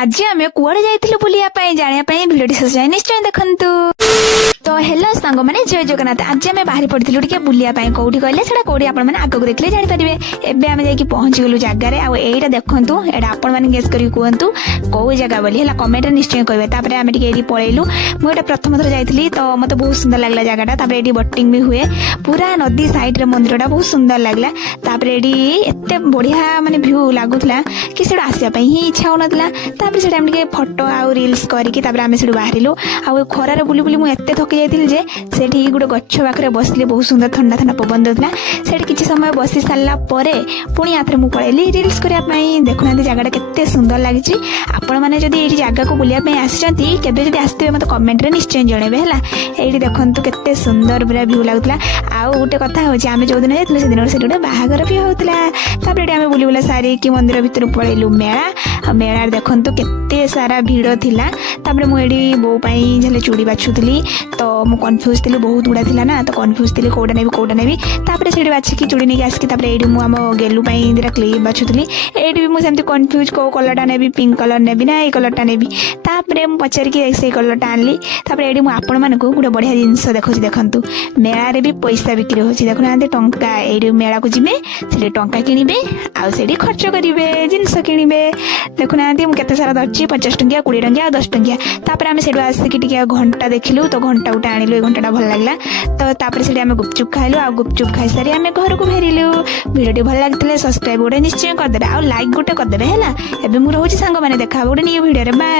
आज आम कुआड़े जाइथिलु बुलिया पई जानिया पई भिडियोटी शेष जाए निश्चय देखंतु। तो हेलो सांग माने जय जगन्नाथ। आज आम बाहरी पड़िथिलु टिके बुलिया पई कोउठी कहले सेटा कोउठी आपण माने आगो देखले जानि परिबे। एबे आम जाई कि पहुंची गेलु जगारे आ एटा देखंतु एटा आपण माने गेस करी कहंतु कोउ जगह बोली हला कमेंट रे निश्चय कहबे। तापरे आम टिके एडी पळेलु मु एटा प्रथम थर जाइथिली तो मते बहुत सुंदर लागला जगाटा। तापरे एडी बोटिंग भी हुए पूरा नदी साइड रे मंदिरटा बहुत सुंदर लागला। तापरे एडी एते बढ़िया माने व्यू लागुतला कि सेटा आसिया पई ही इच्छा होनतला। तापरे सेटा हम टिके फोटो आ रील्स करिकि तापरे आम सेडु बाहरिलु आ खरा रे बुली बुली मु एते थकी जाइथिल जे सेठी गुटे गच्छ पाखरे बसली बहुत सुंदर ठंडा ठंडा पवन दउतला। सेठी किछि समय बसी सारला परे पुणी आथरे मु पळेली रील्स करिया पई। देखुनांती जगाटा केते सुंदर लागिछि। आपण माने जदी एठी जगह को बुलिया पई आछंती केबे जदी आस्ते मते कमेंट रे निश्चय जणेबे हला। एठी देखंतु केते सुंदर पूरा व्यू लागुतला। आ गुटे कथा होछि आमे जो दिन जाइथिलु से दिन सेठी गुटे बाहागर भी होउतला। तापरे आमे बुली बुला सारी कि मंदिर भितर पळेलु मेळा। मेळा देखंतु केते सारा भीड़ थिला। तापरे मु एडी बो पई झले चूड़ी बाछुतली तो मु कंफ्यूज थिली बहुत गुडा थिला ना तो कंफ्यूज थिली कोडा नेबी। तापरे सेडी बाछि कि चूड़ी नेकी आसकी तापरे एडी मु आम गेलु पई दिरा क्लिप बाछुतली। एडी भी मु सेमती कंफ्यूज को कलरटा नेबी पिंक कलर नेबी ना ए कलरटा नेबी। तापरे मु पचारि कि से कलरटा आनली। तापरे एडी मु आपण मानकु गुडे बढ़िया जिंस देखौछि देखंतु मेळा रे भी पैसा बिक्री होछि। देखुनांते टंका एडी मेळा को जिमे सेडी टंका किनिबे आ सेडी खर्च करिवे जिंस किनिबे। देखुनांते मु केते सारा दर्ची 50 टंकिया 20 टंकिया 10 टंकिया। तापरे आमे सेडु आसकी टिके घंटा देखिलु तो घंटा उटा आनिलु। ए घंटाटा भल लागला तो तापरे सेडी आमे गुपचुप खाइलु आ गुपचुप खाइ सारी आमे घर को फेरिलु। वीडियोटी भल लागथिले सब्सक्राइब गोटे निश्चय कर देबे आ लाइक गोटे कर देबे हला। एबे मु रहूची सांग माने देखा गोटे न्यू वीडियो रे बाय।